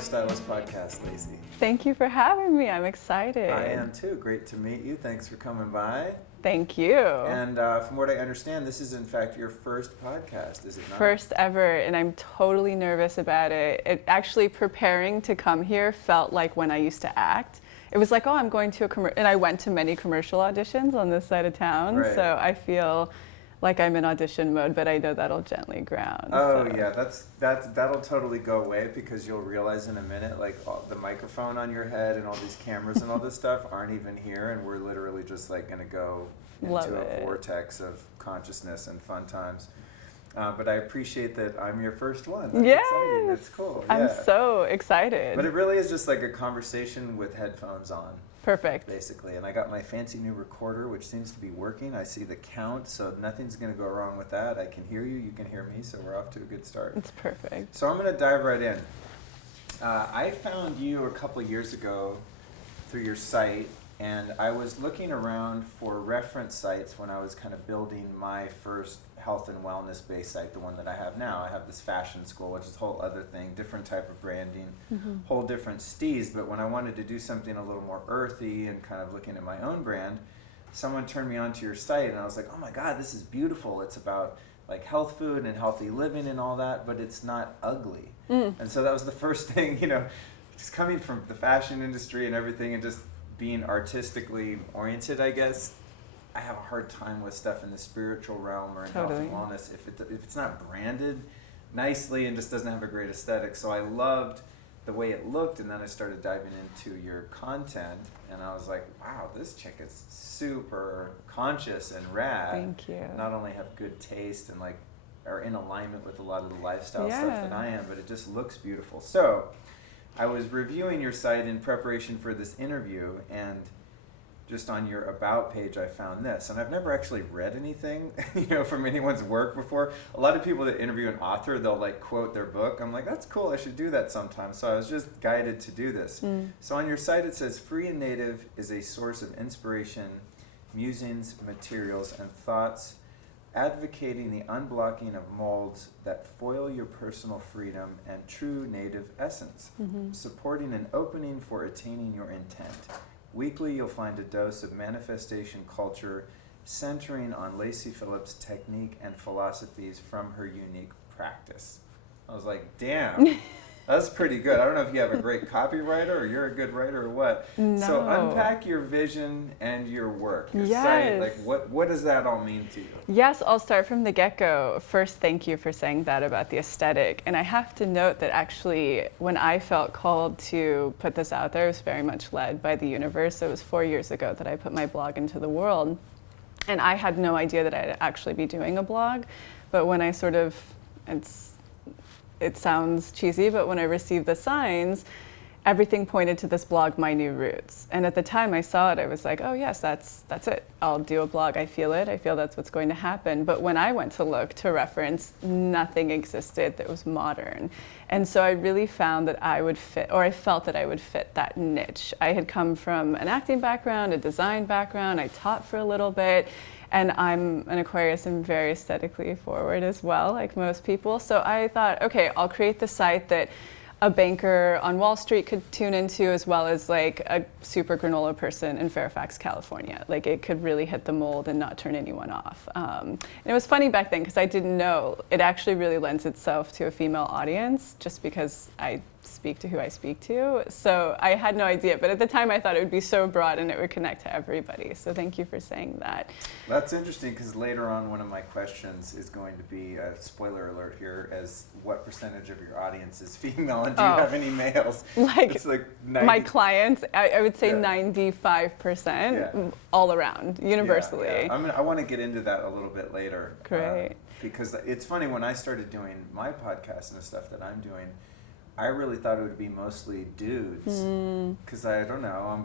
Stylist podcast, Lacy. Thank you for having me. I'm excited. I am too. Great to meet you. Thanks for coming by. Thank you. And from what I understand, this is in fact your first podcast, is it not? First ever, and I'm totally nervous about it. It actually, preparing to come here felt like when I used to act. It was like, oh, I'm going to a commercial, and I went to many commercial auditions on this side of town, right. So I feel like I'm in audition mode, but I know that'll gently ground. Oh so. yeah, that'll totally go away because you'll realize in a minute, like the microphone on your head and all these cameras and all this stuff aren't even here, and we're literally just like gonna go into a vortex of consciousness and fun times. But I appreciate that I'm your first one. That's exciting. That's cool. Yeah. I'm so excited. But it really is just like a conversation with headphones on. Perfect. Basically, and I got my fancy new recorder, which seems to be working. I see the count, so nothing's going to go wrong with that. I can hear you, you can hear me, so we're off to a good start. It's perfect. So I'm going to dive right in. I found you a couple years ago through your site, and I was looking around for reference sites when I was kind of building my first health and wellness based site, the one that I have now. I have this fashion school, which is a whole other thing, different type of branding, whole different steez. But when I wanted to do something a little more earthy and kind of looking at my own brand, someone turned me onto your site, and I was like, oh my God, this is beautiful. It's about like health food and healthy living and all that, but it's not ugly. And so that was the first thing, just coming from the fashion industry and everything and just being artistically oriented, I guess. I have a hard time with stuff in the spiritual realm or in health and wellness if it's not branded nicely and just doesn't have a great aesthetic. So I loved the way it looked, and then I started diving into your content, and I was like, wow, this chick is super conscious and rad. Thank you. Not only have good taste and like are in alignment with a lot of the lifestyle stuff that I am, but it just looks beautiful. So I was reviewing your site in preparation for this interview, and just on your about page, I found this. And I've never actually read anything, from anyone's work before. A lot of people that interview an author, they'll like quote their book. I'm like, that's cool, I should do that sometime. So I was just guided to do this. So on your site, it says, Free and Native is a source of inspiration, musings, materials, and thoughts, advocating the unblocking of molds that foil your personal freedom and true native essence, supporting an opening for attaining your intent. Weekly, you'll find a dose of manifestation culture centering on Lacy Phillips' technique and philosophies from her unique practice. I was like, damn, that's pretty good. I don't know if you have a great copywriter or you're a good writer or what. No. So unpack your vision and your work, your site. Like, what does that all mean to you? Yes, I'll start from the get-go. First, thank you for saying that about the aesthetic. And I have to note that actually, when I felt called to put this out there, it was very much led by the universe. It was 4 years ago that I put my blog into the world. And I had no idea that I'd actually be doing a blog. But when I it sounds cheesy, but when I received the signs, everything pointed to this blog, My New Roots. And at the time I saw it, I was like, oh yes, that's it. I'll do a blog. I feel it. I feel that's what's going to happen. But when I went to look to reference, nothing existed that was modern. And so I really found that I would fit, or I felt that I would fit that niche. I had come from an acting background, a design background. I taught for a little bit. And I'm an Aquarius and very aesthetically forward as well, like most people. So I thought, okay, I'll create the site that a banker on Wall Street could tune into, as well as like a super granola person in Fairfax, California. Like it could really hit the mold and not turn anyone off. And it was funny back then because I didn't know it actually really lends itself to a female audience just because I speak to who I speak to. So I had no idea, but at the time I thought it would be so broad and it would connect to everybody. So thank you for saying that. That's interesting because later on one of my questions is going to be, a spoiler alert here, as what percentage of your audience is female, and do you have any males? It's like 90. My clients, I would say 95% all around, universally. Yeah. I want to get into that a little bit later. Great. Because it's funny, when I started doing my podcast and the stuff that I'm doing, I really thought it would be mostly dudes, because I don't know,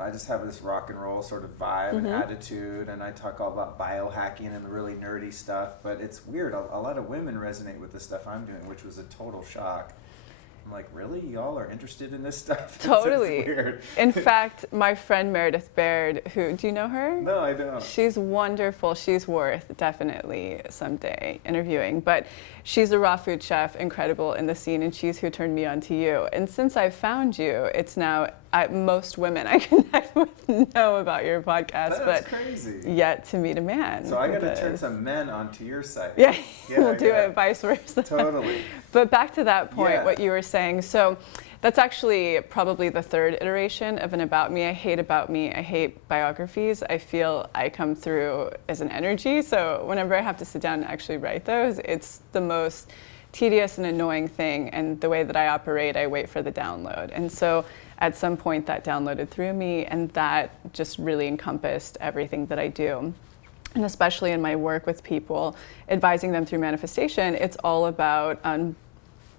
I just have this rock and roll sort of vibe and attitude, and I talk all about biohacking and the really nerdy stuff, but it's weird, a lot of women resonate with the stuff I'm doing, which was a total shock. I'm like, really? Y'all are interested in this stuff? Totally. It's weird. In fact, my friend Meredith Baird, who, do you know her? No, I don't. She's wonderful. She's worth definitely someday interviewing. But she's a raw food chef, incredible in the scene, and she's who turned me on to you. And since I've found you, it's now most women I connect with know about your podcast, That's crazy. Yet to meet a man. So I got to turn some men onto your site. Yeah, we'll do it vice versa. Totally. But back to that point, what you were saying. So that's actually probably the third iteration of an about me. I hate biographies. I feel I come through as an energy. So whenever I have to sit down and actually write those, it's the most tedious and annoying thing. And the way that I operate, I wait for the download. And so at some point that downloaded through me, and that just really encompassed everything that I do. And especially in my work with people, advising them through manifestation, it's all about,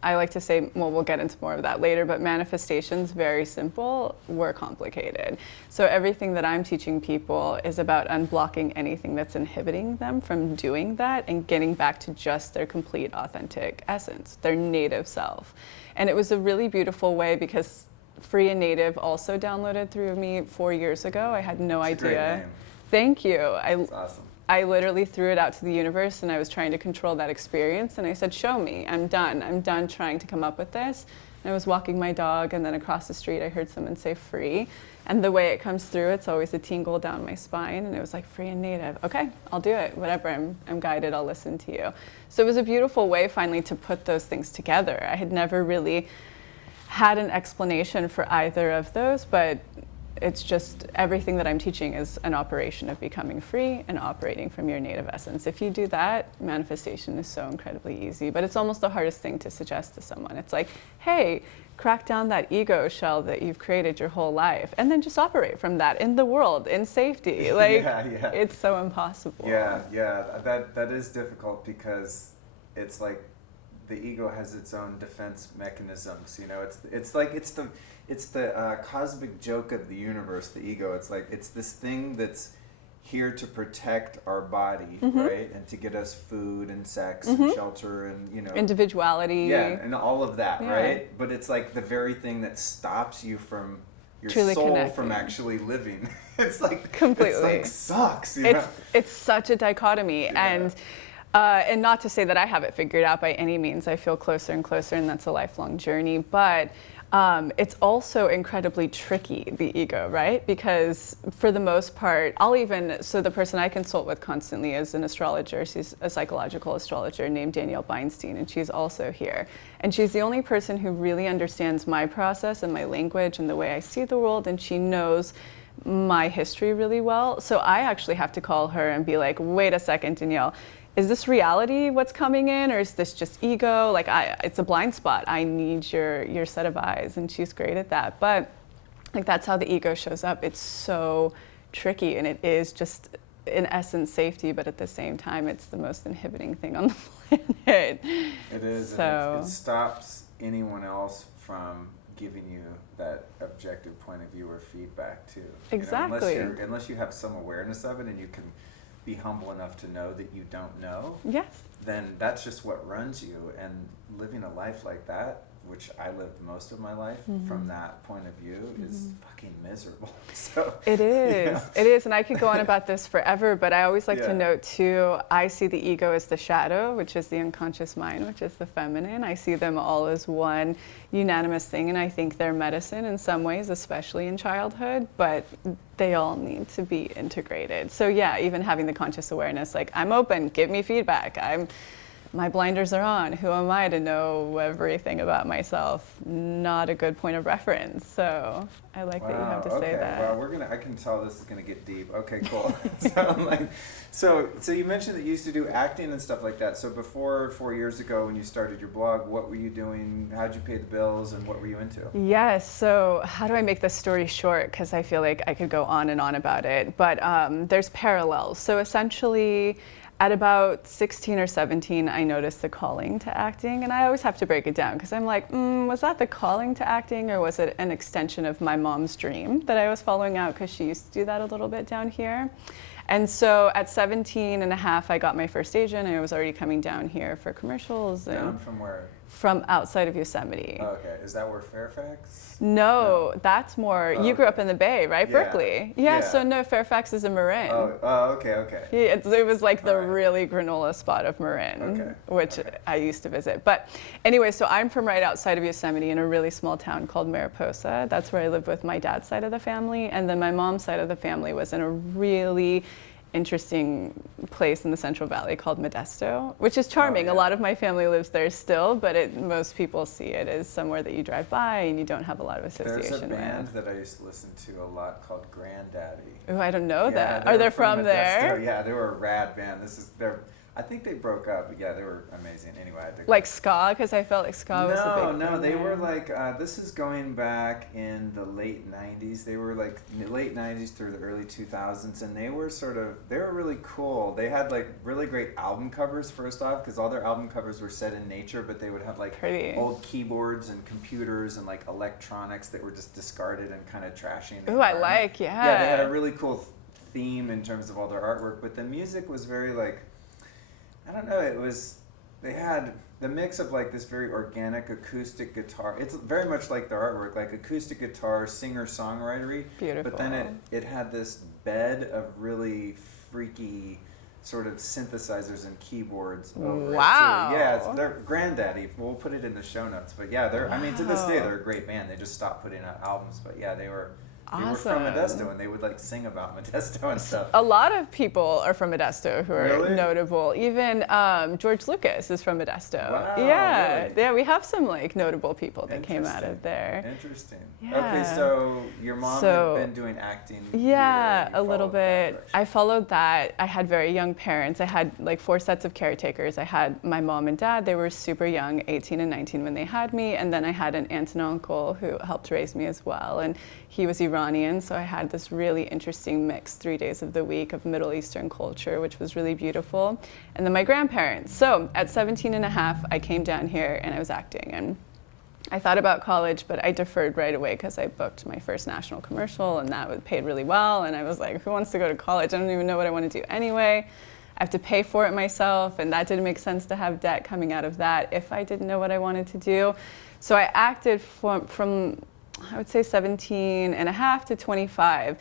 I like to say, well, we'll get into more of that later, but manifestation's very simple, we're complicated. So everything that I'm teaching people is about unblocking anything that's inhibiting them from doing that and getting back to just their complete authentic essence, their native self. And it was a really beautiful way because Free and Native also downloaded through me 4 years ago. I had no idea. Great name. Thank you. That's awesome. I literally threw it out to the universe, and I was trying to control that experience. And I said, show me. I'm done. I'm done trying to come up with this. And I was walking my dog, and then across the street, I heard someone say free. And the way it comes through, it's always a tingle down my spine. And it was like, Free and Native. Okay, I'll do it. Whatever. I'm guided. I'll listen to you. So it was a beautiful way finally to put those things together. I had never really had an explanation for either of those, but it's just everything that I'm teaching is an operation of becoming free and operating from your native essence. If you do that, manifestation is so incredibly easy, but it's almost the hardest thing to suggest to someone. It's like, hey, crack down that ego shell that you've created your whole life and then just operate from that in the world, in safety. Like, it's so impossible. Yeah, that is difficult because it's like the ego has its own defense mechanisms. You know, it's the cosmic joke of the universe. The ego. It's like it's this thing that's here to protect our body, right, and to get us food and sex and shelter and individuality. Yeah, and all of that, right? But it's like the very thing that stops you from your truly soul connecting. from actually living. It's like completely. It's like sucks. You know? It's such a dichotomy and not to say that I have it figured out by any means. I feel closer and closer, and that's a lifelong journey. But it's also incredibly tricky, the ego, right? Because for the most part, so the person I consult with constantly is an astrologer. She's a psychological astrologer named Danielle Beinstein, and she's also here. And she's the only person who really understands my process and my language and the way I see the world, and she knows my history really well. So I actually have to call her and be like, wait a second, Danielle, is this reality what's coming in, or is this just ego? Like, it's a blind spot. I need your set of eyes, and she's great at that. But like, that's how the ego shows up. It's so tricky, and it is just, in essence, safety, but at the same time, it's the most inhibiting thing on the planet. It is. So and it stops anyone else from giving you that objective point of view or feedback too. Exactly. Unless you have some awareness of it, and you can be humble enough to know that you don't know, yes, then that's just what runs you. And living a life like that, which I lived most of my life from that point of view, is fucking miserable. So it is. It is, and I could go on about this forever, but I always like to note too, I see the ego as the shadow, which is the unconscious mind, which is the feminine. I see them all as one unanimous thing, and I think they're medicine in some ways, especially in childhood, but they all need to be integrated. So yeah, even having the conscious awareness, like, I'm open, give me feedback. My blinders are on. Who am I to know everything about myself? Not a good point of reference. So I like that you have to say that. Well, I can tell this is gonna get deep. Okay, cool. So you mentioned that you used to do acting and stuff like that. So before 4 years ago, when you started your blog, what were you doing? How'd you pay the bills, and what were you into? Yes. So how do I make this story short? Because I feel like I could go on and on about it. But there's parallels. So essentially, at about 16 or 17, I noticed the calling to acting, and I always have to break it down because I'm like, was that the calling to acting, or was it an extension of my mom's dream that I was following out because she used to do that a little bit down here? And so at 17 and a half, I got my first agent. I was already coming down here for commercials. And Down from where? from outside of Yosemite. Oh, okay. Is that where Fairfax? No, that's more, you grew up in the Bay, right? Yeah. Berkeley. Yeah, Yeah. so no, Fairfax is in Marin. Okay. Yeah, it was like the All right. really granola spot of Marin, Okay, which okay. I used to visit. But anyway, so I'm from right outside of Yosemite in a really small town called Mariposa. That's where I lived with my dad's side of the family. And then my mom's side of the family was in a really interesting place in the Central Valley called Modesto, which is charming. Oh, yeah. A lot of my family lives there still, but most people see it as somewhere that you drive by and you don't have a lot of association There's a band with. that I used to listen to a lot called Granddaddy. Oh, I don't know that. they Are they were from there? Modesto. Yeah, they were a rad band. I think they broke up, but yeah, they were amazing. Anyway, I think Like ska, because I felt like ska was a big No, thing they there. were like, this is going back in the late 90s. They were like late 90s through the early 2000s, and they were really cool. They had like really great album covers, first off, because all their album covers were set in nature, but they would have like Pretty. old keyboards and computers and like electronics that were just discarded and kind of trashing the Ooh, I environment. like, yeah. Yeah, they had a really cool theme in terms of all their artwork, but the music was very like, I don't know, they had the mix of like this very organic acoustic guitar. It's very much like their artwork, like acoustic guitar, singer-songwritery. Beautiful. But then it had this bed of really freaky sort of synthesizers and keyboards over Wow. it too. Yeah, they're Granddaddy. We'll put it in the show notes. But yeah, I mean, to this day, they're a great band. They just stopped putting out albums. But yeah, they were from Modesto, and they would like sing about Modesto and stuff. A lot of people are from Modesto who are Really? notable. Even George Lucas is from Modesto. Wow, yeah, really? yeah, we have some like notable people that came out Interesting. of there. Interesting. Yeah. Okay, so your mom So- had been doing acting. Yeah, theater, a you little followed that bit. direction. I followed that. I had very young parents. I had like 4 sets of caretakers. I had my mom and dad. They were super young, 18 and 19 when they had me. And then I had an aunt and uncle who helped raise me as well. And he was Iranian, so I had this really interesting mix 3 days of the week of Middle Eastern culture, which was really beautiful. And then my grandparents. So at 17 and a half, I came down here and I was acting. And I thought about college, but I deferred right away because I booked my first national commercial and that paid really well. And I was like, who wants to go to college? I don't even know what I want to do anyway. I have to pay for it myself, and that didn't make sense to have debt coming out of that if I didn't know what I wanted to do. So I acted from I would say 17 and a half to 25.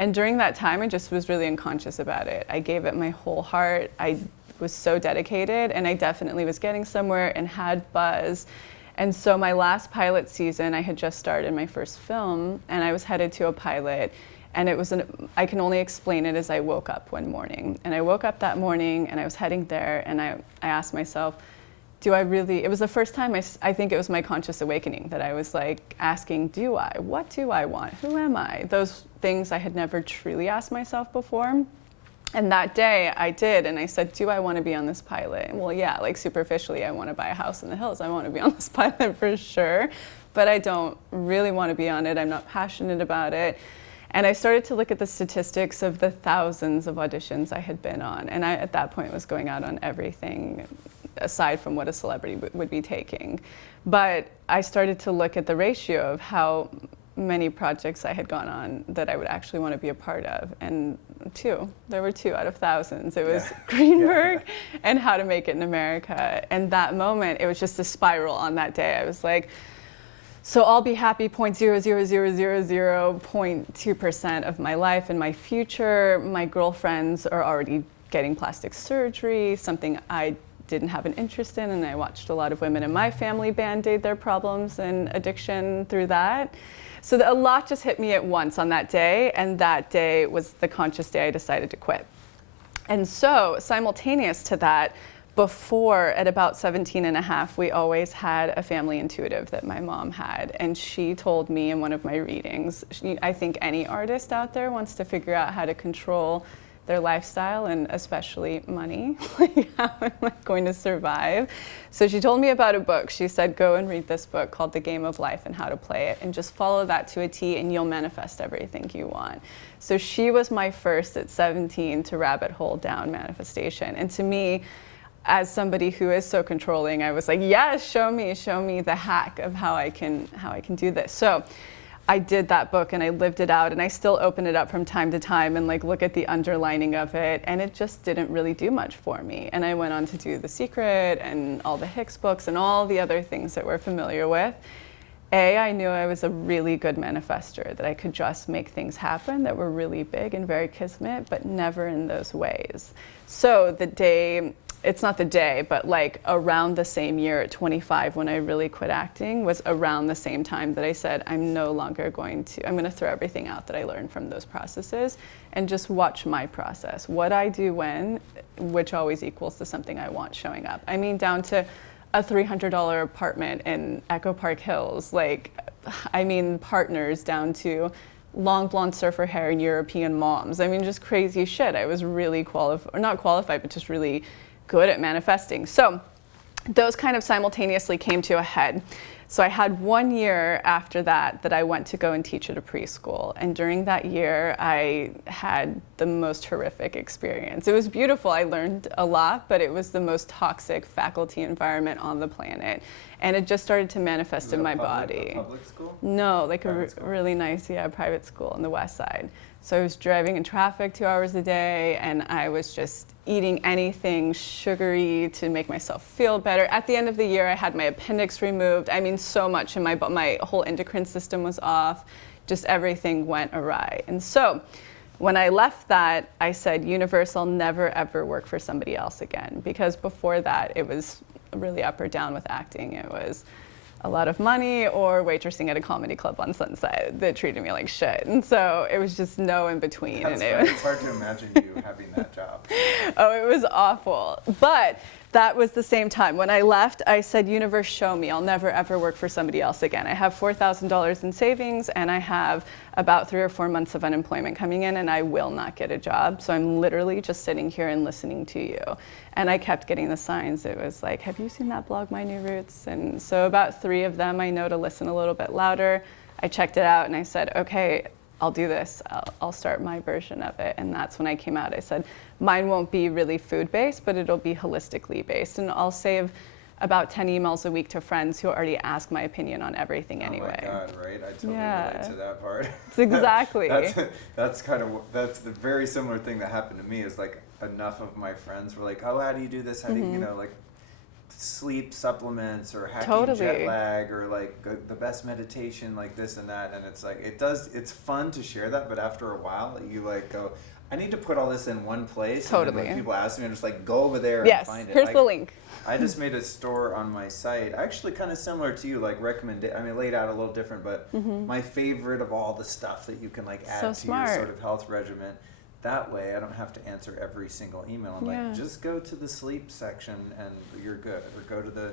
And during that time, I just was really unconscious about it. I gave it my whole heart. I was so dedicated, and I definitely was getting somewhere and had buzz. And so my last pilot season, I had just started my first film, and I was headed to a pilot. And it was I can only explain it as I woke up one morning. And I woke up that morning, and I was heading there, and I asked myself, it was the first time I think it was my conscious awakening that I was like asking, what do I want? Who am I? Those things I had never truly asked myself before. And that day I did, and I said, do I want to be on this pilot? Well, yeah, like superficially, I want to buy a house in the hills. I want to be on this pilot for sure, but I don't really want to be on it. I'm not passionate about it. And I started to look at the statistics of the thousands of auditions I had been on. And I, at that point, was going out on everything aside from what a celebrity would be taking. But I started to look at the ratio of how many projects I had gone on that I would actually want to be a part of. And there were 2 out of thousands. It was Greenberg and How to Make It in America. And that moment, it was just a spiral on that day. I was like, so I'll be happy 0.00000.2% of my life and my future. My girlfriends are already getting plastic surgery, something I didn't have an interest in, and I watched a lot of women in my family band-aid their problems and addiction through that. So a lot just hit me at once on that day, and that day was the conscious day I decided to quit. And so simultaneous to that, before, at about 17 and a half, we always had a family intuitive that my mom had. And she told me in one of my readings, I think any artist out there wants to figure out how to control their lifestyle and especially money, like how am I going to survive? So she told me about a book. She said, go and read this book called The Game of Life and How to Play It, and just follow that to a T and you'll manifest everything you want. So she was my first at 17 to rabbit hole down manifestation. And to me, as somebody who is so controlling, I was like, yes, show me the hack of how I can do this. So I did that book and I lived it out, and I still open it up from time to time and like look at the underlining of it, and it just didn't really do much for me. And I went on to do The Secret and all the Hicks books and all the other things that we're familiar with. I knew I was a really good manifester, that I could just make things happen that were really big and very kismet, but never in those ways. So the day, it's not the day, but like around the same year at 25 when I really quit acting was around the same time that I said, I'm going to throw everything out that I learned from those processes and just watch my process. What I do when, which always equals to something I want showing up. I mean, down to a $300 apartment in Echo Park Hills, partners down to long blonde surfer hair and European moms. I mean, just crazy shit. I was really not qualified, but just really good at manifesting. So those kind of simultaneously came to a head. So I had 1 year after that I went to go and teach at a preschool. And during that year, I had the most horrific experience. It was beautiful. I learned a lot, but it was the most toxic faculty environment on the planet. And it just started to manifest in my body. A public school? No, like a really nice, private school on the west side. So I was driving in traffic 2 hours a day, and I was just eating anything sugary to make myself feel better. At the end of the year, I had my appendix removed. I mean, so much in my whole endocrine system was off. Just everything went awry. And so when I left that, I said, universe, I'll never ever work for somebody else again. Because before that, it was really up or down with acting. It was a lot of money or waitressing at a comedy club on Sunset that treated me like shit. And so it was just no in between. It's hard to imagine you having that job. Oh, it was awful. But that was the same time. When I left, I said, universe, show me. I'll never, ever work for somebody else again. I have $4,000 in savings, and I have about 3 or 4 months of unemployment coming in, and I will not get a job. So I'm literally just sitting here and listening to you. And I kept getting the signs. It was like, have you seen that blog, My New Roots? And so about 3 of them, I know to listen a little bit louder. I checked it out, and I said, okay, I'll do this. I'll start my version of it. And that's when I came out. I said, mine won't be really food-based, but it'll be holistically based. And I'll save about 10 emails a week to friends who already ask my opinion on everything anyway. Oh my God, right? I totally relate to that part. Exactly. that's the very similar thing that happened to me, is like enough of my friends were like, oh, how do you do this? How do you, like sleep supplements or hacking jet lag or like the best meditation, like this and that. And it's like, it's fun to share that, but after a while you like go, I need to put all this in one place. Totally. And when people ask me, I'm just like, go over there and find it. Here's the link. I just made a store on my site, actually kind of similar to you, like laid out a little different, but my favorite of all the stuff that you can like add to your sort of health regimen. That way I don't have to answer every single email. I'm like, just go to the sleep section and you're good. Or go to the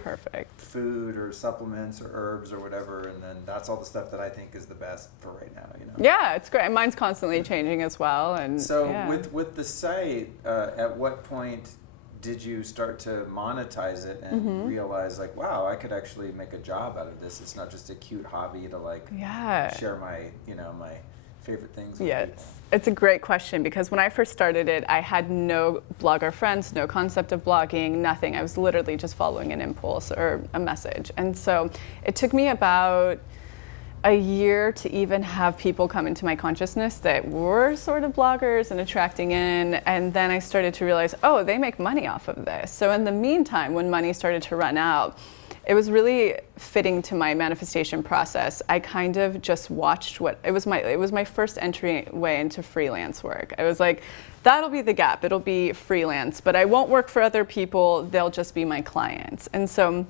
food or supplements or herbs or whatever, and then that's all the stuff that I think is the best for right now, Yeah, it's great. Mine's constantly changing as well. And so with the site, at what point did you start to monetize it and realize like, wow, I could actually make a job out of this? It's not just a cute hobby to like share my, my favorite things with people. It's a great question, because when I first started it, I had no blogger friends, no concept of blogging, nothing. I was literally just following an impulse or a message. And so it took me about a year to even have people come into my consciousness that were sort of bloggers and attracting in. And then I started to realize, oh, they make money off of this. So in the meantime, when money started to run out, it was really fitting to my manifestation process. I kind of just watched it was my first entryway into freelance work. I was like, that'll be the gap. It'll be freelance, but I won't work for other people. They'll just be my clients. And so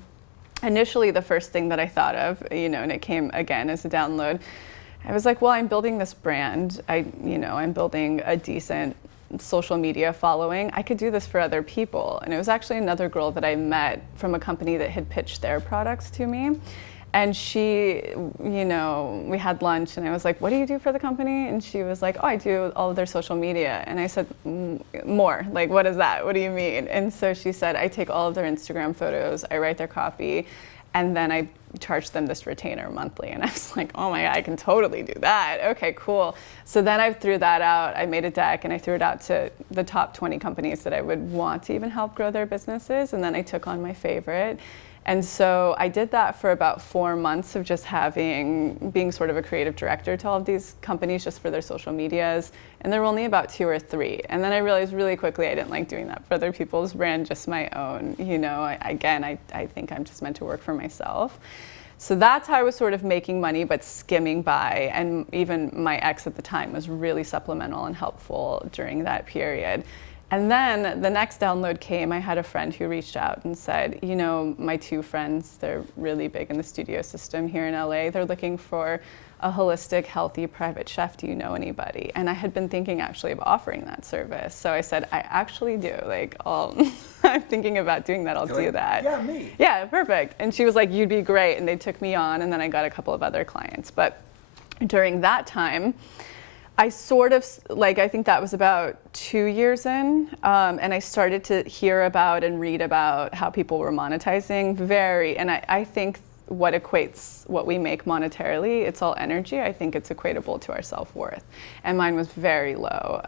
initially the first thing that I thought of, and it came again as a download, I was like, well, I'm building this brand. I'm building a decent social media following. I could do this for other people. And it was actually another girl that I met from a company that had pitched their products to me. And she, we had lunch and I was like, what do you do for the company? And she was like, oh, I do all of their social media. And I said, more, like, what is that? What do you mean? And so she said, I take all of their Instagram photos, I write their copy, and then I charge them this retainer monthly. And I was like, oh my God, I can totally do that. Okay, cool. So then I threw that out. I made a deck and I threw it out to the top 20 companies that I would want to even help grow their businesses. And then I took on my favorite. And so I did that for about 4 months of just being sort of a creative director to all of these companies just for their social medias. And there were only about 2 or 3. And then I realized really quickly I didn't like doing that for other people's brand, just my own. You know, I think I'm just meant to work for myself. So that's how I was sort of making money, but skimming by. And even my ex at the time was really supplemental and helpful during that period. And then the next download came. I had a friend who reached out and said, you know, my 2 friends, they're really big in the studio system here in LA. They're looking for a holistic, healthy private chef. Do you know anybody? And I had been thinking actually of offering that service. So I said, I actually do. Like, I'm thinking about doing that. I'll do that. Yeah, me. Yeah, perfect. And she was like, you'd be great. And they took me on. And then I got a couple of other clients. But during that time, I sort of, like, I think that was about 2 years in, and I started to hear about and read about how people were monetizing and I think what equates what we make monetarily, it's all energy. I think it's equatable to our self-worth. And mine was very low,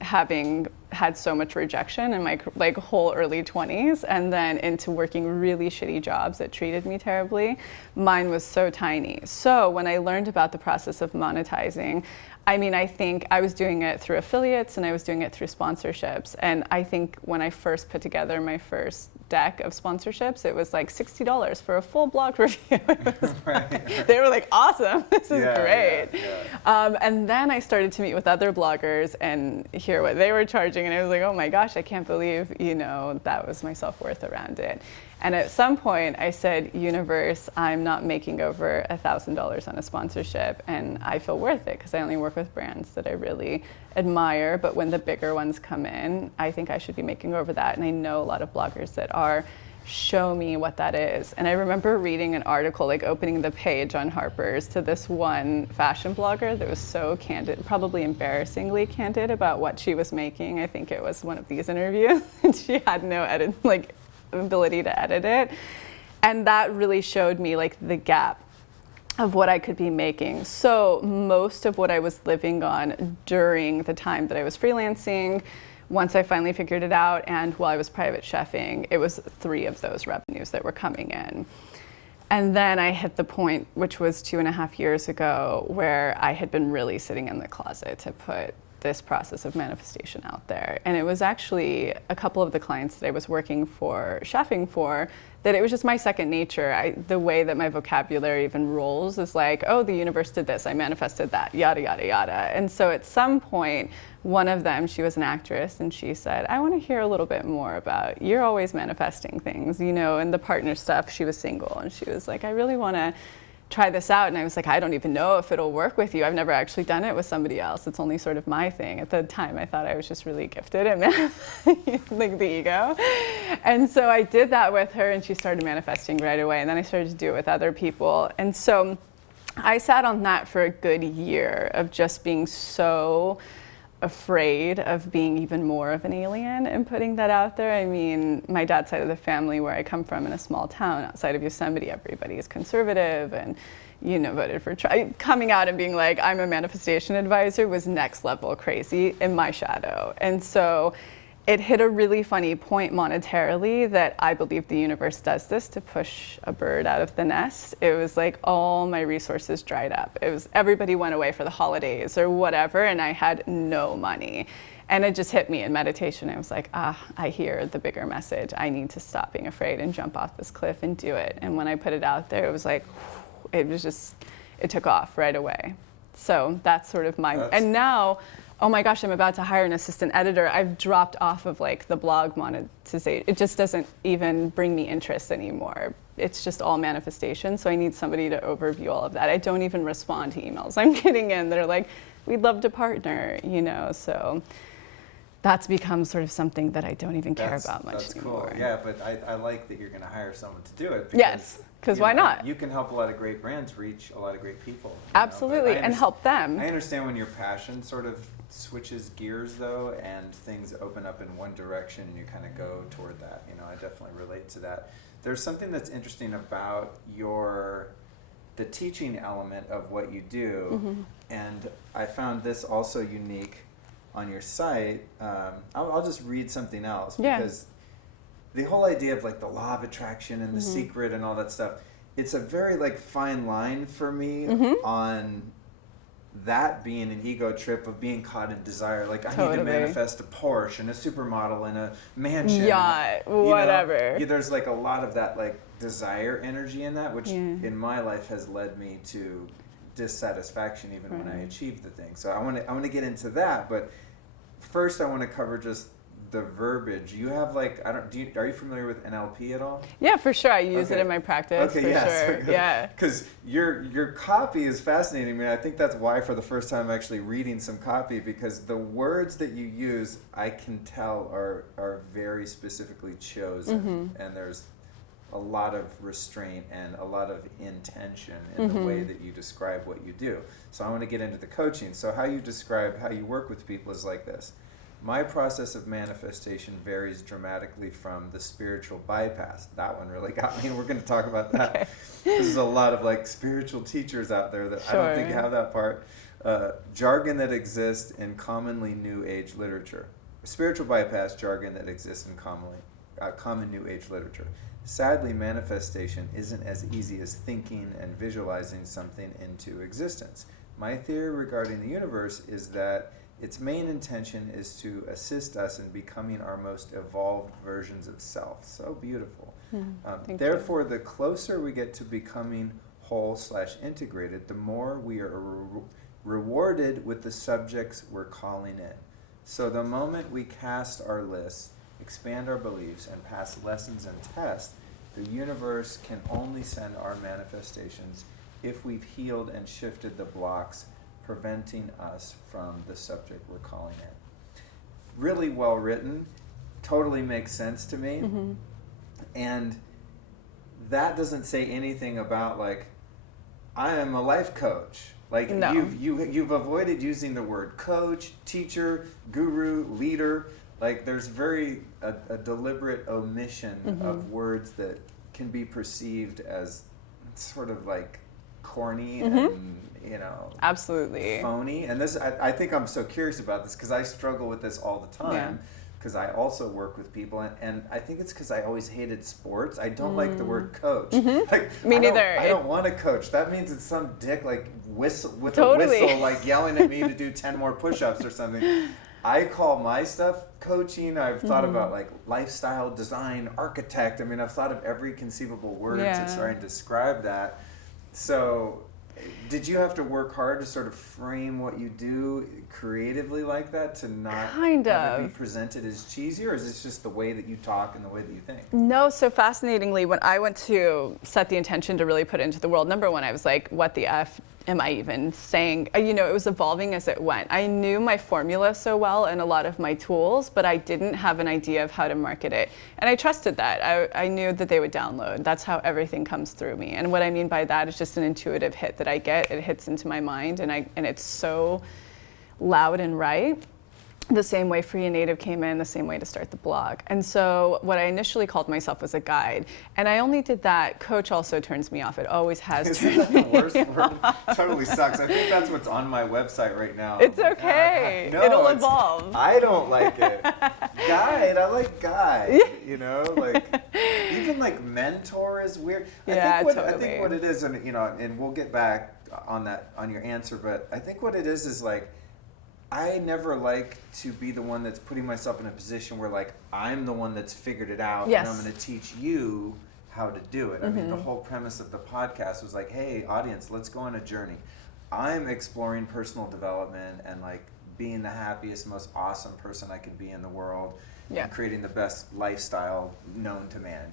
having had so much rejection in my whole early 20s and then into working really shitty jobs that treated me terribly. Mine was so tiny. So when I learned about the process of monetizing, I mean, I think I was doing it through affiliates and I was doing it through sponsorships. And I think when I first put together my first deck of sponsorships, it was like $60 for a full blog review. They were like, awesome, this is great. And then I started to meet with other bloggers and hear what they were charging. And I was like, oh my gosh, I can't believe, you know, that was my self-worth around it. And at some point I said, universe, I'm not making over $1,000 on a sponsorship and I feel worth it because I only work with brands that I really admire. But when the bigger ones come in, I think I should be making over that. And I know a lot of bloggers that are. Show me what that is. And I remember reading an article, like opening the page on Harper's to this one fashion blogger that was so candid, probably embarrassingly candid about what she was making. I think it was one of these interviews. And she had no ability to edit it. And that really showed me like the gap of what I could be making. So most of what I was living on during the time that I was freelancing, once I finally figured it out and while I was private chefing, it was 3 of those revenues that were coming in. And then I hit the point, which was 2.5 years ago, where I had been really sitting in the closet to put this process of manifestation out there. And it was actually a couple of the clients that I was working for, chefing for, that it was just my second nature. The way that my vocabulary even rolls is like, oh, the universe did this, I manifested that, yada, yada, yada. And so at some point, one of them, she was an actress, and she said, I want to hear a little bit more about, you're always manifesting things, you know, and the partner stuff. She was single, and she was like, I really want to try this out. And I was like, I don't even know if it'll work with you. I've never actually done it with somebody else. It's only sort of my thing. At the time, I thought I was just really gifted at like the ego. And so I did that with her, and she started manifesting right away. And then I started to do it with other people. And so I sat on that for a good year of just being so afraid of being even more of an alien and putting that out there. I mean, my dad's side of the family, where I come from in a small town outside of Yosemite, everybody is conservative and, you know, voted for coming out and being like, I'm a manifestation advisor was next level crazy in my shadow. And so it hit a really funny point monetarily that I believe the universe does this to push a bird out of the nest. It was like all my resources dried up. It was everybody went away for the holidays or whatever, and I had no money. And it just hit me in meditation. I was like, I hear the bigger message. I need to stop being afraid and jump off this cliff and do it. And when I put it out there, it was like, it took off right away. So that's sort of and now, oh my gosh, I'm about to hire an assistant editor. I've dropped off of like the blog monetization. It just doesn't even bring me interest anymore. It's just all manifestation. So I need somebody to overview all of that. I don't even respond to emails I'm getting in that are like, we'd love to partner, you know, so that's become sort of something that I don't even care about much anymore. Cool. Yeah, but I like that you're going to hire someone to do it. Yes, because why not? You can help a lot of great brands reach a lot of great people. Absolutely, and help them. I understand when your passion sort of switches gears, though, and things open up in one direction, and you kind of go toward that. You know, I definitely relate to that. There's something that's interesting about the teaching element of what you do, and I found this also unique on your site. I'll just read something else because the whole idea of like the law of attraction and the secret and all that stuff, it's a very like fine line for me on that being an ego trip of being caught in desire. Like, I need to manifest a Porsche and a supermodel and a mansion. Yeah, whatever. There's like a lot of that like desire energy in that, which in my life has led me to dissatisfaction even when I achieve the thing. So I want to get into that, but first I want to cover just the verbiage. You have like, are you familiar with NLP at all? Yeah, for sure. I use it in my practice. Okay, for sure. Yeah. Because your copy is fascinating me. I think that's why for the first time I'm actually reading some copy, because the words that you use, I can tell are very specifically chosen, and there's a lot of restraint and a lot of intention in the way that you describe what you do. So I want to get into the coaching. So how you describe how you work with people is like this. My process of manifestation varies dramatically from the spiritual bypass. That one really got me, and we're going to talk about that. Okay. There's a lot of like spiritual teachers out there that I don't think have that part. Jargon that exists in commonly New Age literature. Spiritual bypass jargon that exists in common New Age literature. Sadly, manifestation isn't as easy as thinking and visualizing something into existence. My theory regarding the universe is that its main intention is to assist us in becoming our most evolved versions of self. So beautiful. Therefore, the closer we get to becoming whole/integrated, the more we are rewarded with the subjects we're calling in. So the moment we cast our lists, expand our beliefs, and pass lessons and tests, the universe can only send our manifestations if we've healed and shifted the blocks preventing us from the subject we're calling in. Really well written, totally makes sense to me. And that doesn't say anything about like, I am a life coach. Like, no. You've avoided using the word coach, teacher, guru, leader. Like, there's a deliberate omission of words that can be perceived as sort of like corny and, absolutely phony. And this, I think I'm so curious about this because I struggle with this all the time. Because I also work with people, and I think it's because I always hated sports. I don't like the word coach. Like, me neither. I don't want to coach. That means it's some dick like whistle with a whistle, like yelling at me to do 10 more push-ups or something. I call my stuff coaching. I've thought about like lifestyle design, architect. I mean, I've thought of every conceivable word to try and describe that. So, did you have to work hard to sort of frame what you do creatively like that to not have it be presented as cheesy, or is this just the way that you talk and the way that you think? No, so fascinatingly, when I went to set the intention to really put it into the world, number one, I was like, what the F am I even saying? It was evolving as it went. I knew my formula so well and a lot of my tools, but I didn't have an idea of how to market it. And I trusted that. I knew that they would download. That's how everything comes through me. And what I mean by that is just an intuitive hit that I get. It hits into my mind, and it's so loud and right. The same way Free and Native came in, the same way to start the blog. And so what I initially called myself was a guide. And I only did that. Coach also turns me off. It always has turned me off. Isn't that the worst word? Totally sucks. I think that's what's on my website right now. It's okay. No, it'll evolve. I don't like it. Guide, I like guide. Like even like mentor is weird. I think what it is, and and we'll get back on that, on your answer, but I think what it is like, I never like to be the one that's putting myself in a position where like I'm the one that's figured it out and I'm going to teach you how to do it. I mean, the whole premise of the podcast was like, hey, audience, let's go on a journey. I'm exploring personal development and like being the happiest, most awesome person I could be in the world. And creating the best lifestyle known to man,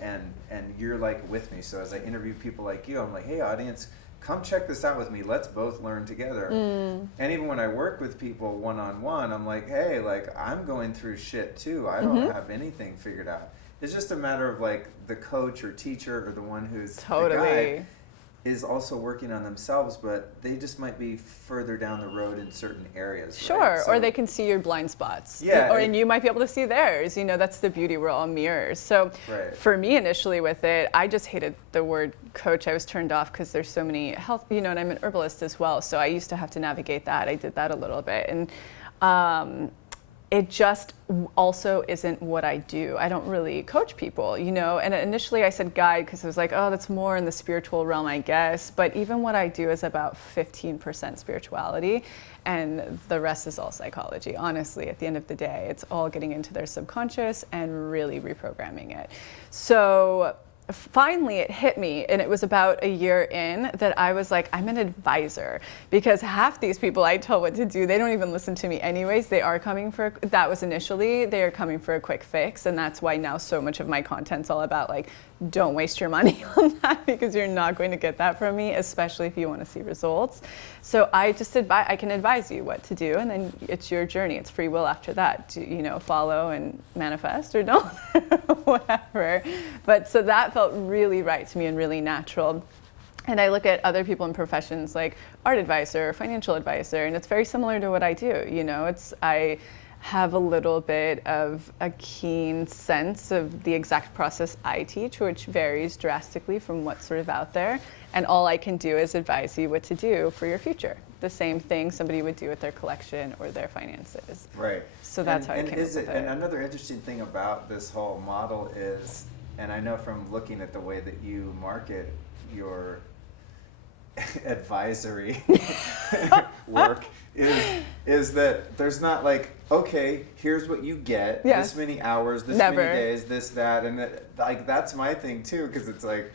and you're like with me. So as I interview people like you, I'm like, hey, audience, come check this out with me. Let's both learn together. And even when I work with people one-on-one, I'm like, hey, like I'm going through shit too. I don't have anything figured out. It's just a matter of like the coach or teacher or the one who's the guide is also working on themselves, but they just might be further down the road in certain areas. Sure, right? Or they can see your blind spots. And you might be able to see theirs. That's the beauty. We're all mirrors. So for me initially with it, I just hated the word coach. I was turned off because there's so many health, and I'm an herbalist as well. So I used to have to navigate that. I did that a little bit. And it just also isn't what I do. I don't really coach people, you know, and initially I said guide because it was like, oh, that's more in the spiritual realm, I guess. But even what I do is about 15% spirituality, and the rest is all psychology. Honestly, at the end of the day, it's all getting into their subconscious and really reprogramming it. So finally it hit me, and it was about a year in that I was like, I'm an advisor, because half these people I tell what to do, they don't even listen to me anyways. They are coming for, that was initially, they are coming for a quick fix, and that's why now so much of my content's all about like, don't waste your money on that, because you're not going to get that from me, especially if you want to see results. So I just I can advise you what to do, and then it's your journey. It's free will after that to, you know, follow and manifest or don't, whatever. But so that felt really right to me and really natural. And I look at other people in professions like art advisor, financial advisor, and it's very similar to what I do. You know, I have a little bit of a keen sense of the exact process I teach, which varies drastically from what's sort of out there. And all I can do is advise you what to do for your future. The same thing somebody would do with their collection or their finances. Right. So that's how I came up with it. And another interesting thing about this whole model is, and I know from looking at the way that you market your advisory work, is that there's not like, okay, here's what you get, this many hours, this many days, this, that, and that, like that's my thing too, because it's like,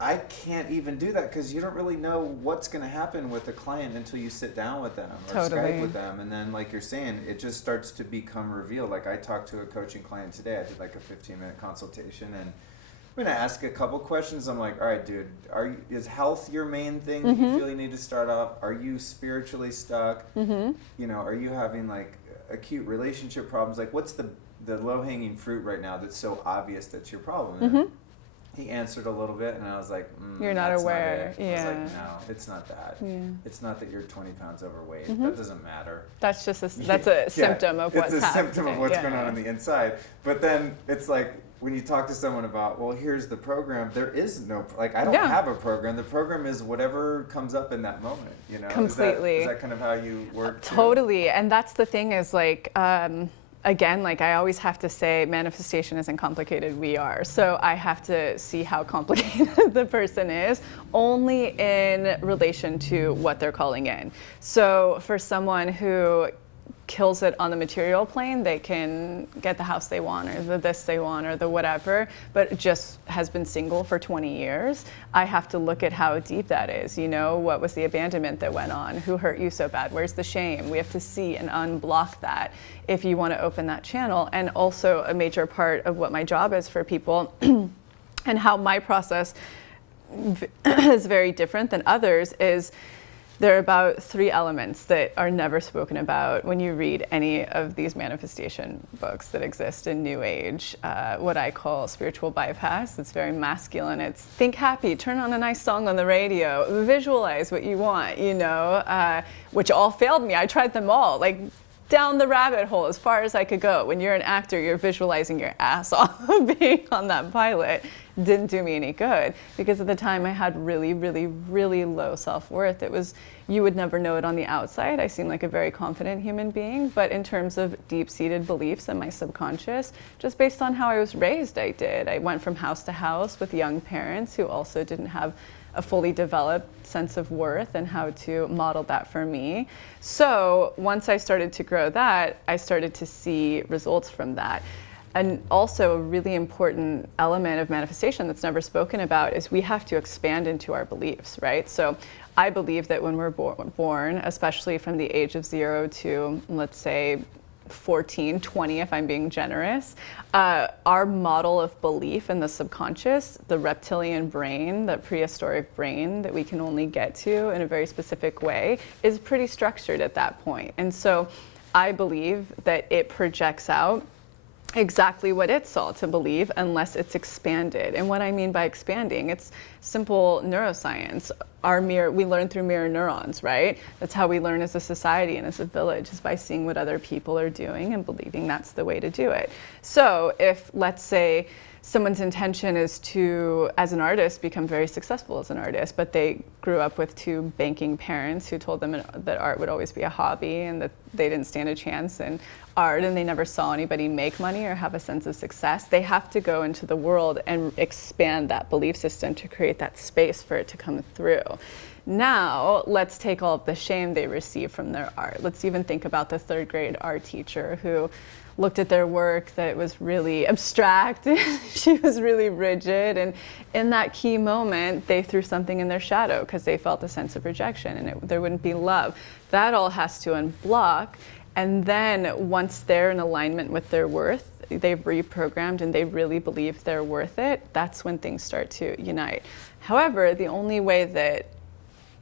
I can't even do that because you don't really know what's going to happen with the client until you sit down with them or Skype with them. And then, like you're saying, it just starts to become revealed. Like I talked to a coaching client today. I did like a 15-minute consultation, and I'm going to ask a couple questions. I'm like, all right, dude, is health your main thing that you feel you need to start off? Are you spiritually stuck? You know, are you having like acute relationship problems? Like what's the low-hanging fruit right now that's so obvious that's your problem? And he answered a little bit, and I was like, you're not aware. I was like, no, it's not that. It's not that you're 20 pounds overweight. That doesn't matter. That's just that's a symptom of what's happening. It's a symptom of what's going on the inside. But then it's like, when you talk to someone about, well, here's the program, there is no, like, I don't have a program. The program is whatever comes up in that moment, you know? Completely. Is that kind of how you work? Totally. And that's the thing is like, again, like I always have to say, manifestation isn't complicated, we are. So I have to see how complicated the person is, only in relation to what they're calling in. So for someone who kills it on the material plane, they can get the house they want or the this they want or the whatever, but just has been single for 20 years. I have to look at how deep that is. You know, what was the abandonment that went on? Who hurt you so bad? Where's the shame? We have to see and unblock that if you want to open that channel. And also a major part of what my job is for people and how my process is very different than others is there are about 3 elements that are never spoken about when you read any of these manifestation books that exist in New Age. What I call spiritual bypass. It's very masculine. It's think happy, turn on a nice song on the radio, visualize what you want, you know, which all failed me. I tried them all, like down the rabbit hole as far as I could go. When you're an actor, you're visualizing your ass off being on that pilot. Didn't do me any good because at the time I had really, really, really low self-worth. It was, you would never know it on the outside. I seemed like a very confident human being, but in terms of deep-seated beliefs in my subconscious, just based on how I was raised, I did. I went from house to house with young parents who also didn't have a fully developed sense of worth and how to model that for me. So once I started to grow that, I started to see results from that. And also a really important element of manifestation that's never spoken about is we have to expand into our beliefs, right? So I believe that when we're born, especially from the age of 0 to, let's say, 14, 20, if I'm being generous, our model of belief in the subconscious, the reptilian brain, the prehistoric brain that we can only get to in a very specific way, is pretty structured at that point. And so I believe that it projects out exactly what it's saw to believe unless it's expanded. And what I mean by expanding, it's simple neuroscience. We learn through mirror neurons, right? That's how we learn as a society and as a village, is by seeing what other people are doing and believing that's the way to do it. So if, let's say, someone's intention is to, as an artist, become very successful as an artist, but they grew up with 2 banking parents who told them that art would always be a hobby and that they didn't stand a chance in art and they never saw anybody make money or have a sense of success, they have to go into the world and expand that belief system to create that space for it to come through. Now, let's take all of the shame they receive from their art. Let's even think about the third grade art teacher who looked at their work that was really abstract. She was really rigid. And in that key moment, they threw something in their shadow because they felt a sense of rejection and there wouldn't be love. That all has to unblock. And then once they're in alignment with their worth, they've reprogrammed and they really believe they're worth it, that's when things start to unite. However, the only way that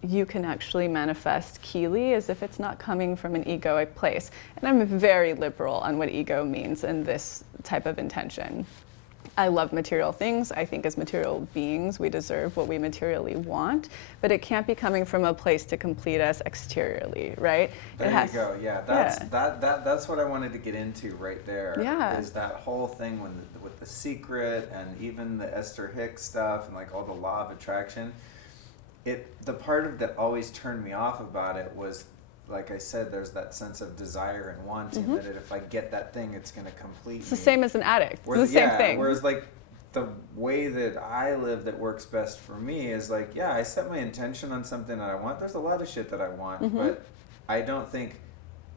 you can actually manifest keyly is if it's not coming from an egoic place. And I'm very liberal on what ego means in this type of intention. I love material things. I think as material beings, we deserve what we materially want, but it can't be coming from a place to complete us exteriorly, right? There you go. Yeah, that's what I wanted to get into right there. Yeah. Is that whole thing with the secret and even the Esther Hicks stuff and like all the law of attraction. The part of that always turned me off about it was, like I said, there's that sense of desire and wanting that if I get that thing, it's going to complete me. It's the same as an addict. It's the same thing. Whereas like the way that I live that works best for me is like, yeah, I set my intention on something that I want. There's a lot of shit that I want, but I don't think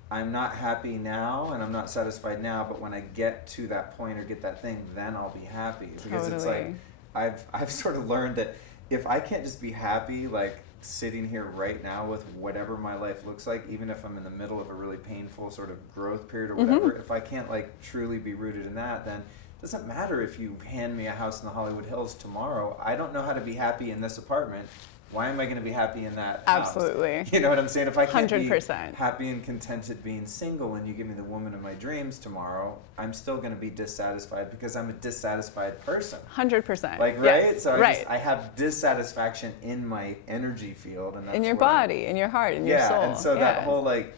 I'm not happy now and I'm not satisfied now, but when I get to that point or get that thing, then I'll be happy. Because it's like, I've sort of learned that if I can't just be happy, like sitting here right now with whatever my life looks like, even if I'm in the middle of a really painful sort of growth period or whatever, if I can't like truly be rooted in that, then it doesn't matter if you hand me a house in the Hollywood Hills tomorrow. I don't know how to be happy in this apartment. Why am I going to be happy in that house? Absolutely. You know what I'm saying? If I can't 100%. be happy and contented being single and you give me the woman of my dreams tomorrow, I'm still going to be dissatisfied because I'm a dissatisfied person. 100%. Like, right? Yes. So right. I have dissatisfaction in my energy field. And that's in your body, in your heart, in your soul. Yeah, and so that whole like,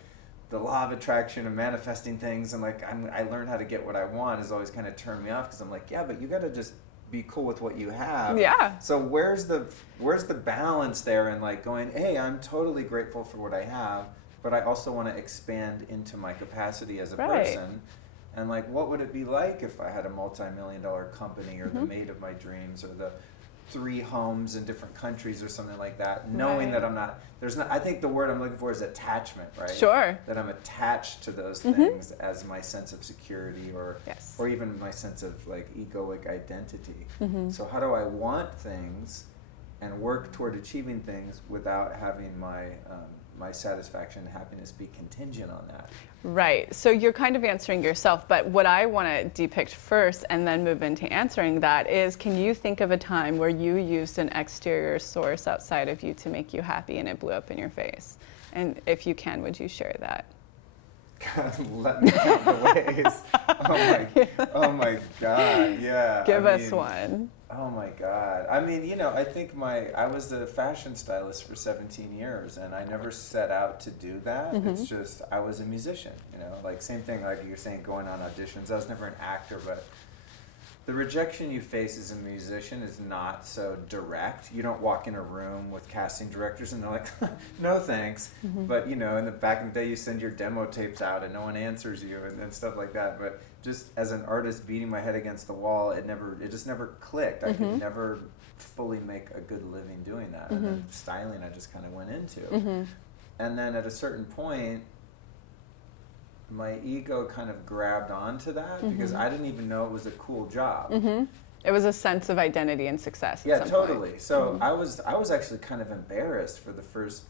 the law of attraction and manifesting things and like I learned how to get what I want has always kind of turned me off because I'm like, yeah, but you got to just be cool with what you have. Yeah. So where's the balance there in like going, hey, I'm totally grateful for what I have, but I also want to expand into my capacity as a person. And like, what would it be like if I had a multi-million-dollar company or the mate of my dreams or the 3 homes in different countries or something like that, knowing that I think the word I'm looking for is attachment, right? Sure. That I'm attached to those things as my sense of security or even my sense of like egoic identity. So how do I want things and work toward achieving things without having my satisfaction and happiness be contingent on that? Right. So you're kind of answering yourself, but what I want to depict first and then move into answering that is, can you think of a time where you used an exterior source outside of you to make you happy and it blew up in your face? And if you can, would you share that? God, let me count the ways. Oh my God, yeah. Give us one. Oh my God. I mean, you know, I think I was a fashion stylist for 17 years and I never set out to do that. It's just, I was a musician, you know, like same thing like you're saying, going on auditions. I was never an actor, but the rejection you face as a musician is not so direct. You don't walk in a room with casting directors and they're like, no thanks. But you know, back in the day you send your demo tapes out and no one answers you and stuff like that. But just as an artist beating my head against the wall, it just never clicked. I could never fully make a good living doing that. And then styling I just kind of went into. And then at a certain point, my ego kind of grabbed onto that because I didn't even know it was a cool job. It was a sense of identity and success. Yeah, totally. So I was actually kind of embarrassed for the first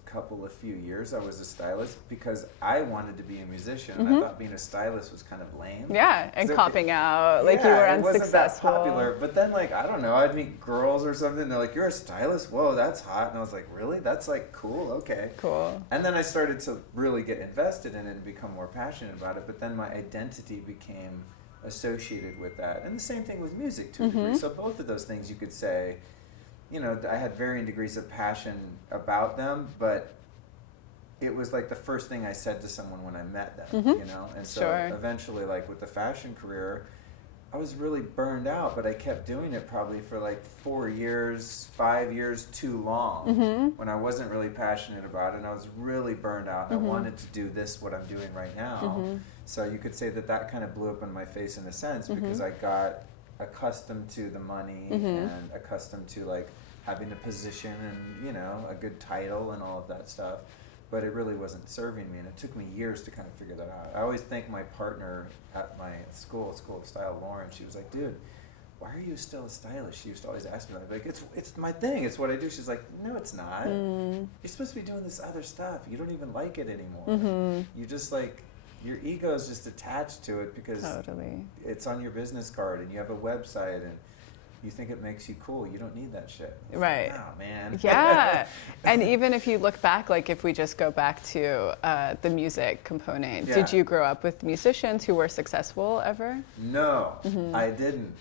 few years I was a stylist because I wanted to be a musician. And I thought being a stylist was kind of lame. Yeah, and copping out, like you were unsuccessful. It wasn't that popular. But then, like, I don't know, I'd meet girls or something. They're like, "You're a stylist? Whoa, that's hot." And I was like, "Really? That's like cool. Okay." Cool. And then I started to really get invested in it and become more passionate about it. But then my identity became associated with that. And the same thing with music to a degree. So both of those things you could say, you know, I had varying degrees of passion about them, but it was like the first thing I said to someone when I met them, you know? And so eventually, like with the fashion career, I was really burned out, but I kept doing it probably for like 4 years, 5 years too long when I wasn't really passionate about it, and I was really burned out, and I wanted to do this, what I'm doing right now. So you could say that that kind of blew up in my face in a sense because I got accustomed to the money and accustomed to like having a position and, you know, a good title and all of that stuff. But it really wasn't serving me, and it took me years to kind of figure that out. I always thank my partner at my school of Style, Lauren. She was like, dude, why are you still a stylist? She used to always ask me, like, it's my thing, it's what I do. She's like, no, it's not. You're supposed to be doing this other stuff. You don't even like it anymore. You just like, your ego is just attached to it because it's on your business card and you have a website and you think it makes you cool. You don't need that shit. Right. Like, oh, man. Yeah. And even if you look back, like if we just go back to the music component, did you grow up with musicians who were successful ever? No, I didn't.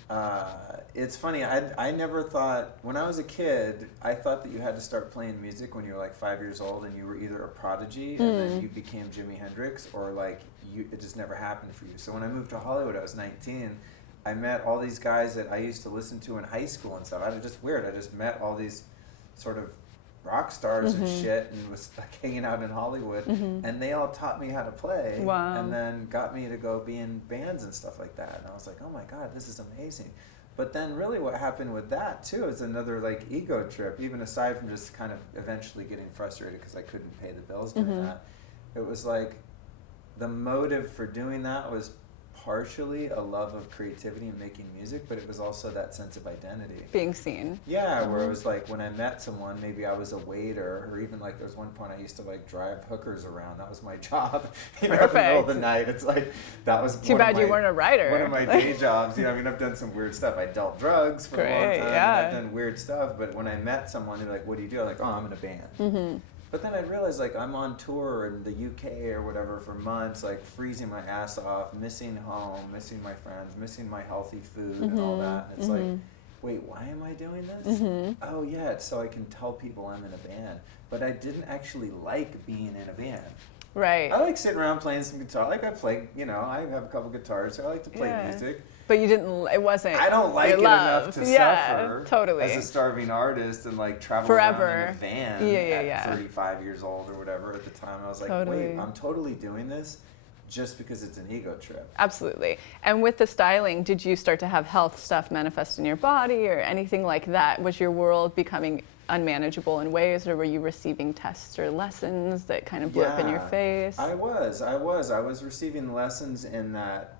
It's funny, I never thought, when I was a kid, I thought that you had to start playing music when you were like 5 years old and you were either a prodigy and then you became Jimi Hendrix, or like it just never happened for you. So when I moved to Hollywood, I was 19. I met all these guys that I used to listen to in high school and stuff. I was just weird. I just met all these sort of rock stars and shit and was like hanging out in Hollywood. And they all taught me how to play and then got me to go be in bands and stuff like that. And I was like, oh my God, this is amazing. But then really what happened with that too is another like ego trip, even aside from just kind of eventually getting frustrated because I couldn't pay the bills doing that. It was like the motive for doing that was partially a love of creativity and making music, but it was also that sense of identity. Being seen. Yeah, where it was like when I met someone, maybe I was a waiter, or even like there was one point I used to like drive hookers around. That was my job. You know, in the middle of the night. It's like, that was too bad you weren't a writer. One of my day jobs. You know, I mean, I've done some weird stuff. I dealt drugs for a long time. And I've done weird stuff, but when I met someone, they're like, what do you do? I'm like, oh, I'm in a band. But then I realized, like, I'm on tour in the UK or whatever for months, like, freezing my ass off, missing home, missing my friends, missing my healthy food and all that. And it's like, wait, why am I doing this? Oh, yeah, it's so I can tell people I'm in a band. But I didn't actually like being in a band. Right. I like sitting around playing some guitar. Like, I play, you know, I have a couple guitars, so I like to play music. But you didn't, it wasn't I don't like it enough to suffer totally. as a starving artist and like travel forever around in a van at 35 years old or whatever at the time. I was like, wait, I'm totally doing this just because it's an ego trip. Absolutely. And with the styling, did you start to have health stuff manifest in your body or anything like that? Was your world becoming unmanageable in ways, or were you receiving tests or lessons that kind of blew up in your face? I was receiving lessons in that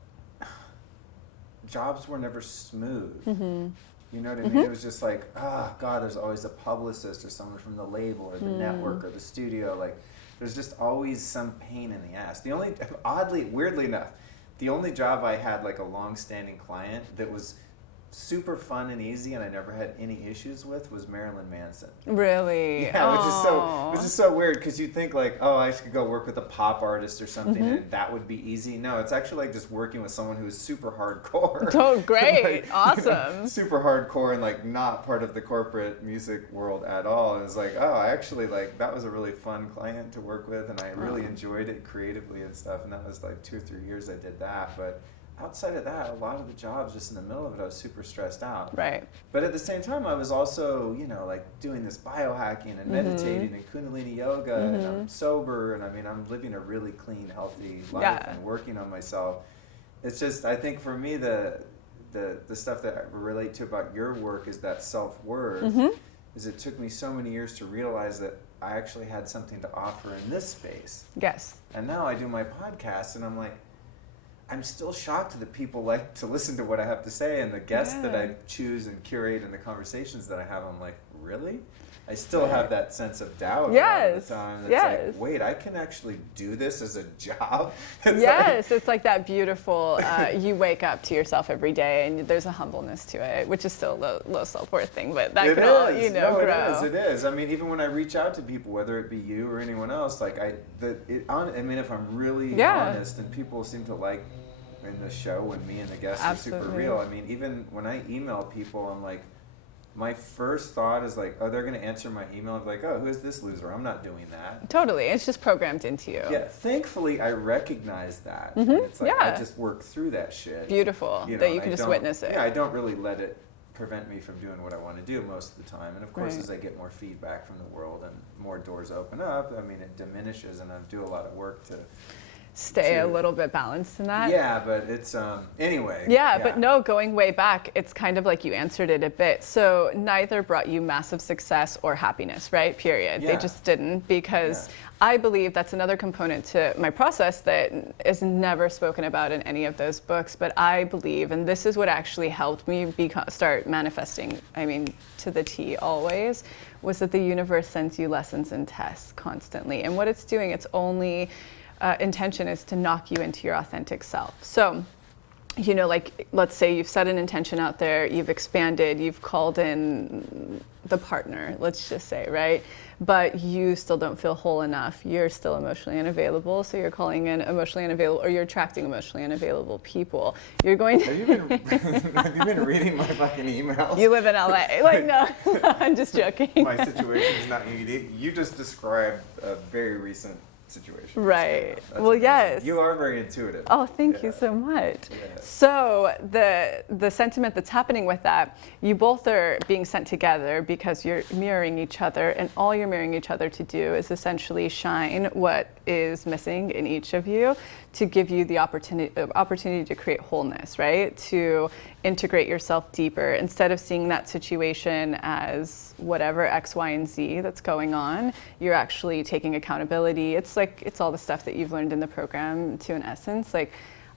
jobs were never smooth. You know what I mean? It was just like, oh God, there's always a publicist or someone from the label or the network or the studio. Like, there's just always some pain in the ass. The only, weirdly enough, the only job I had like a long-standing client that was super fun and easy and I never had any issues with was Marilyn Manson. Really? Yeah, which is so weird because you think like, oh, I should go work with a pop artist or something and that would be easy. No, it's actually like just working with someone who's super hardcore. Oh, great. Like, awesome. You know, super hardcore and like not part of the corporate music world at all. And it's like, oh, I actually like, that was a really fun client to work with and I really enjoyed it creatively and stuff. And that was like 2 or 3 years I did that. But outside of that, a lot of the jobs, just in the middle of it, I was super stressed out. Right. But at the same time, I was also, you know, like doing this biohacking and meditating and Kundalini yoga, and I'm sober, and I mean, I'm living a really clean, healthy life and working on myself. It's just, I think for me, the stuff that I relate to about your work is that self-worth. Is it took me so many years to realize that I actually had something to offer in this space. Yes. And now I do my podcast, and I'm like, I'm still shocked that people like to listen to what I have to say, and the guests that I choose and curate and the conversations that I have, I'm like, really? I still have that sense of doubt all the time. It's like, wait, I can actually do this as a job? It's like that beautiful, you wake up to yourself every day and there's a humbleness to it, which is still a low self-worth thing, but that can all, you know, grow. It is. I mean, even when I reach out to people, whether it be you or anyone else, like I mean, if I'm really honest, and people seem to like in the show when me and the guests are super real. I mean, even when I email people, I'm like, my first thought is like, oh, they're going to answer my email. I'm like, oh, who is this loser? I'm not doing that. Totally. It's just programmed into you. Yeah, thankfully, I recognize that. Mm-hmm. And it's like, yeah. I just work through that shit. Beautiful. You know, that you can just don't- witness it. Yeah, I don't really let it prevent me from doing what I want to do most of the time. And of course, Right. as I get more feedback from the world and more doors open up, I mean, it diminishes, and I do a lot of work to Stay a to- little bit balanced in that. Yeah, but it's anyway. Yeah, but no, going way back, it's kind of like you answered it a bit. So neither brought you massive success or happiness, right? Period. They Yeah. just didn't, because Yeah. I believe that's another component to my process that is never spoken about in any of those books. But I believe, and this is what actually helped me start manifesting, I mean, to the T always, was that the universe sends you lessons and tests constantly. And what it's doing, its only intention is to knock you into your authentic self. So, you know, like, let's say you've set an intention out there, you've expanded, you've called in the partner, let's just say, right? But you still don't feel whole enough. You're still emotionally unavailable, so you're calling in emotionally unavailable, or you're attracting emotionally unavailable people. You're going to... Have you been reading my fucking emails? You live in LA. Like, no, I'm just joking. My situation is not unique. You just described a very recent situation. Right. That's Well, amazing. yes. You are very intuitive. Oh, thank you Yeah. so much. Yeah. So the sentiment that's happening with that, you both are being sent together because you're mirroring each other, and all you're mirroring each other to do is essentially shine what is missing in each of you to give you the opportunity to create wholeness, right? To integrate yourself deeper instead of seeing that situation as whatever X, Y, and Z that's going on. You're actually taking accountability. It's like, it's all the stuff that you've learned in the program to an essence. Like,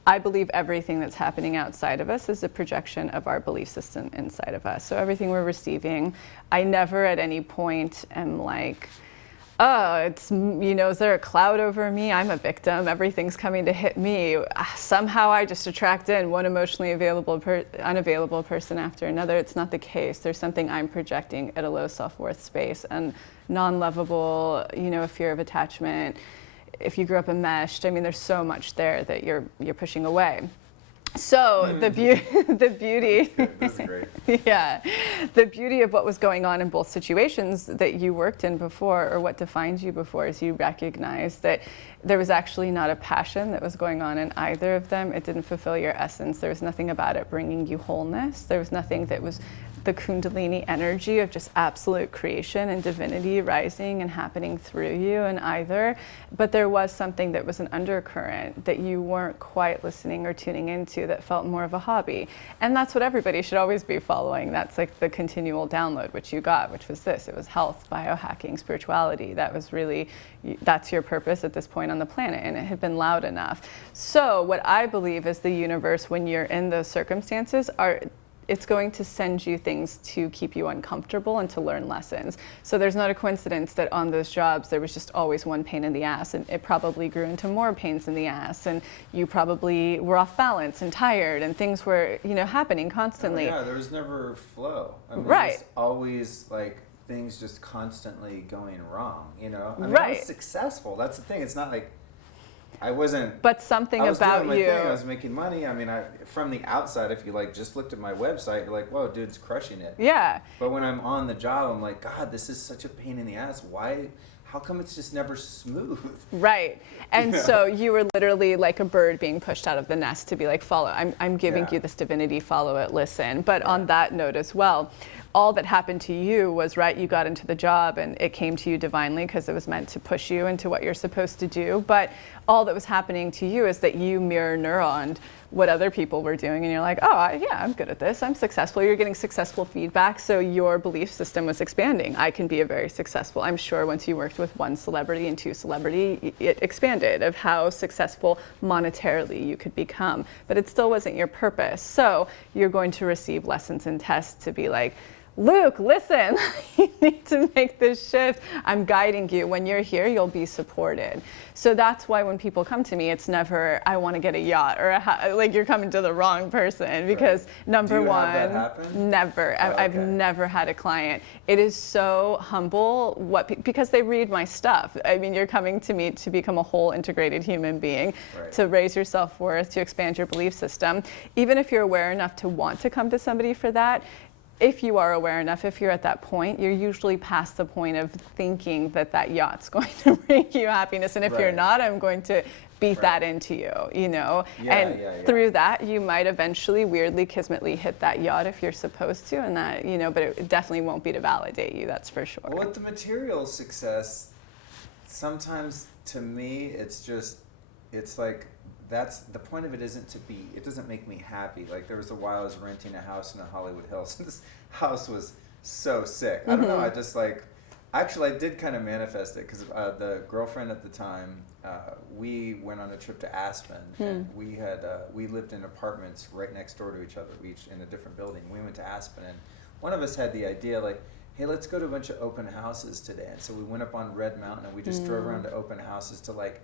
I believe everything that's happening outside of us is a projection of our belief system inside of us. So everything we're receiving, I never at any point am like, oh, it's, you know, is there a cloud over me? I'm a victim. Everything's coming to hit me. Somehow I just attract in one emotionally unavailable person after another. It's not the case. There's something I'm projecting at a low self-worth space, and non-lovable, you know, a fear of attachment. If you grew up enmeshed, I mean, there's so much there that you're pushing away. So the beauty, That's great. yeah, the beauty of what was going on in both situations that you worked in before, or what defined you before, is you recognized that there was actually not a passion that was going on in either of them. It didn't fulfill your essence. There was nothing about it bringing you wholeness. There was nothing that was the Kundalini energy of just absolute creation and divinity rising and happening through you in either. But there was something that was an undercurrent that you weren't quite listening or tuning into, that felt more of a hobby. And that's what everybody should always be following. That's like the continual download, which you got, which was this. It was health, biohacking, spirituality. That was really, that's your purpose at this point on the planet, and it had been loud enough. So what I believe is the universe, when you're in those circumstances, it's going to send you things to keep you uncomfortable and to learn lessons. So there's not a coincidence that on those jobs there was just always one pain in the ass, and it probably grew into more pains in the ass, and you probably were off balance and tired, and things were, you know, happening constantly. Oh, yeah, there was never flow. I mean, Right. It was always like things just constantly going wrong, you know? I mean, I Right. was successful. That's the thing. It's not like I wasn't. But something I was about doing my you. thing. I was making money. I mean, from the outside, if you like just looked at my website, you're like, "Whoa, dude's crushing it." Yeah. But when I'm on the job, I'm like, "God, this is such a pain in the ass. Why? How come it's just never smooth?" Right. And Yeah. so you were literally like a bird being pushed out of the nest to be like, follow, I'm giving Yeah. you this divinity, follow it, listen. But on that note as well, all that happened to you was, right, you got into the job and it came to you divinely because it was meant to push you into what you're supposed to do. But all that was happening to you is that you mirror neuroned what other people were doing, and you're like, oh, yeah, I'm good at this, I'm successful. You're getting successful feedback, so your belief system was expanding. I can be a very successful. I'm sure once you worked with one celebrity and two celebrity, it expanded of how successful monetarily you could become, but it still wasn't your purpose. So you're going to receive lessons and tests to be like, Luke, listen, you need to make this shift. I'm guiding you. When you're here, you'll be supported. So that's why when people come to me, it's never, I want to get a yacht, or like you're coming to the wrong person, because number Do you one, have that happen? never. Oh, I've okay. never had a client. It is so humble because they read my stuff. I mean, you're coming to me to become a whole integrated human being, Right. to raise your self-worth, to expand your belief system. Even if you're aware enough to want to come to somebody for that, if you are aware enough, if you're at that point, you're usually past the point of thinking that that yacht's going to bring you happiness. And if you're not, I'm going to beat that into you, you know? Through that, you might eventually, weirdly, kismetly hit that yacht if you're supposed to, and that, you know, but it definitely won't be to validate you, that's for sure. Well, with the material success, sometimes to me, it's like, that's the point of it isn't to be, it doesn't make me happy. Like there was a while I was renting a house in the Hollywood Hills, and this house was so sick. I don't know, I just like, actually I did kind of manifest it, because the girlfriend at the time, we went on a trip to Aspen, and we lived in apartments right next door to each other, each in a different building. We went to Aspen, and one of us had the idea like, hey, let's go to a bunch of open houses today. And so we went up on Red Mountain, and we just drove around to open houses to like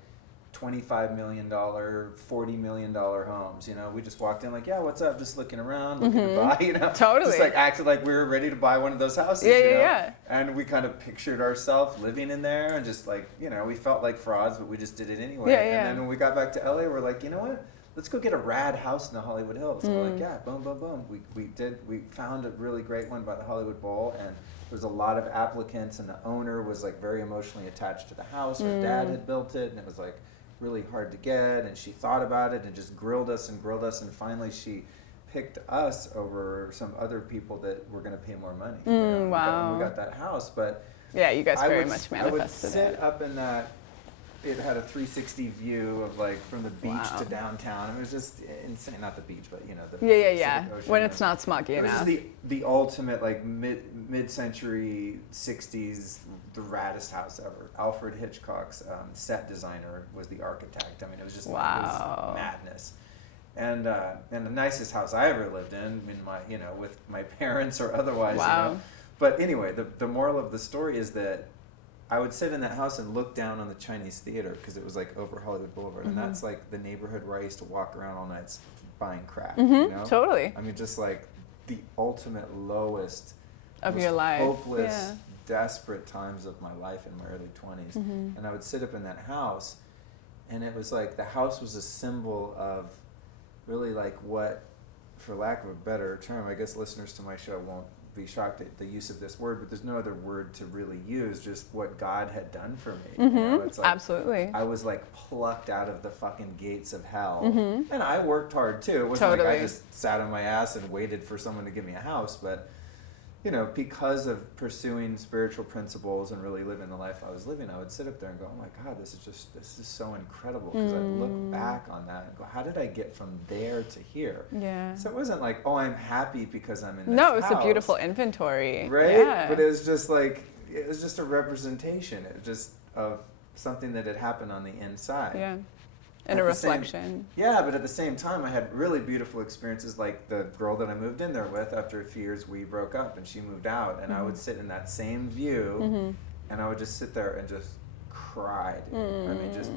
$25 million, $40 million homes, you know. We just walked in like, yeah, what's up? Just looking around, looking to buy, you know. Totally. Just like acted like we were ready to buy one of those houses, you know. And we kind of pictured ourselves living in there, and just like, you know, we felt like frauds, but we just did it anyway. And then when we got back to LA, we're like, you know what? Let's go get a rad house in the Hollywood Hills. And we're like, yeah, boom, boom, boom. We found a really great one by the Hollywood Bowl, and there was a lot of applicants, and the owner was like very emotionally attached to the house. Her dad had built it, and it was like really hard to get, and she thought about it and just grilled us, and finally she picked us over some other people that were going to pay more money. You know? Wow. We got that house, but yeah, you guys very much manifested I would sit up in that. It had a 360 view of like from the beach to downtown. It was just insane. Not the beach, but you know the Pacific Ocean. When it's not smoggy enough. enough. It was the ultimate like mid-century 60s, the raddest house ever. Alfred Hitchcock's set designer was the architect. I mean, it was just like, it was madness. And the nicest house I ever lived in my, you know, with my parents or otherwise. You know? But anyway, the moral of the story is that I would sit in that house and look down on the Chinese theater, because it was like over Hollywood Boulevard, and that's like the neighborhood where I used to walk around all night buying crack. You know? Totally. I mean, just like the ultimate lowest of your life, hopeless, desperate times of my life in my early 20s. And I would sit up in that house, and it was like the house was a symbol of really like what, for lack of a better term, I guess listeners to my show won't be shocked at the use of this word, but there's no other word to really use, just what God had done for me. You know, it's like, absolutely. I was like plucked out of the fucking gates of hell. And I worked hard too. It wasn't like I just sat on my ass and waited for someone to give me a house, but you know, because of pursuing spiritual principles and really living the life I was living, I would sit up there and go, oh my God, this is so incredible. Because I'd look back on that and go, how did I get from there to here? So it wasn't like, oh, I'm happy because I'm in this house. It was a beautiful inventory. Right? But it was just like, it was just a representation. It was just of something that had happened on the inside. And a reflection. But at the same time, I had really beautiful experiences, like the girl that I moved in there with. After a few years, we broke up and she moved out, and I would sit in that same view, and I would just sit there and just cry. I mean, just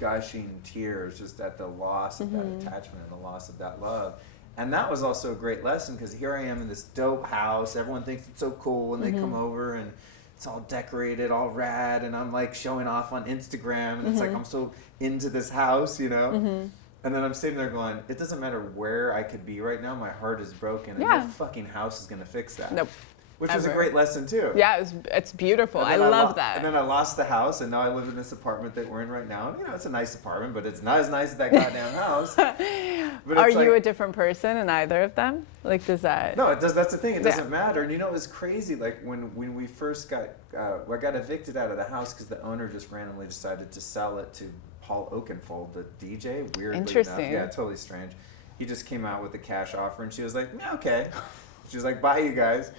gushing tears just at the loss of that attachment and the loss of that love. And that was also a great lesson, because here I am in this dope house. Everyone thinks it's so cool, and they come over, and it's all decorated, all rad, and I'm like showing off on Instagram, and it's like I'm so into this house, you know? And then I'm sitting there going, it doesn't matter where I could be right now, my heart is broken, and no fucking house is gonna fix that. Which is a great lesson too. It's beautiful. I love that. And then I lost the house, and now I live in this apartment that we're in right now. You know, it's a nice apartment, but it's not as nice as that goddamn house. But are you a different person in either of them? Like, does that? No, it does. That's the thing. It doesn't matter. And you know, it was crazy. Like when we first got, I got evicted out of the house because the owner just randomly decided to sell it to Paul Oakenfold, the DJ. Weirdly Interesting. enough. Yeah, totally strange. He just came out with a cash offer, and she was like, yeah, okay. She was like, bye, you guys.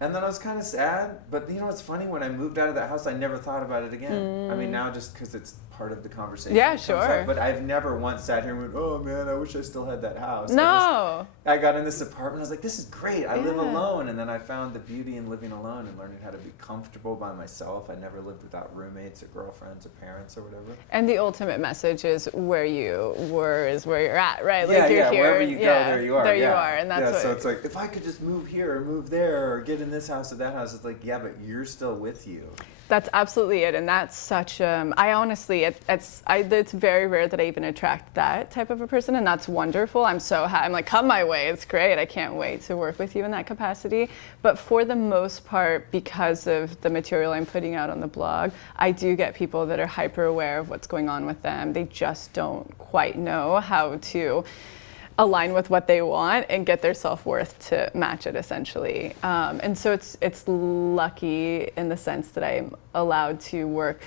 And then I was kind of sad, but you know what's funny? When I moved out of that house, I never thought about it again. I mean, now just because it's part of the conversation. Yeah, sure. But I've never once sat here and went, oh man, I wish I still had that house. No. I got in this apartment, I was like, this is great. I live alone. And then I found the beauty in living alone and learning how to be comfortable by myself. I never lived without roommates or girlfriends or parents or whatever. And the ultimate message is where you were is where you're at, right? Like you're here. Wherever you go, there you are. There you are. And that's what. So it's like, if I could just move here or move there or get in this house or that house, it's like, yeah, but you're still with you. That's absolutely it. And that's such, I honestly, It's very rare that I even attract that type of a person, and that's wonderful. I'm so happy. I'm like, come my way. It's great. I can't wait to work with you in that capacity. But for the most part, because of the material I'm putting out on the blog, I do get people that are hyper aware of what's going on with them. They just don't quite know how to align with what they want and get their self-worth to match it, essentially. And so it's lucky in the sense that I'm allowed to work.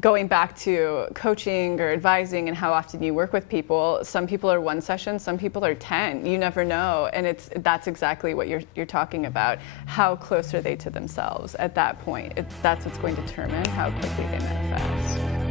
Going back to coaching or advising and how often you work with people, some people are 1 session, some people are 10. You never know, and that's exactly what you're talking about. How close are they to themselves at that point? That's what's going to determine how quickly they manifest.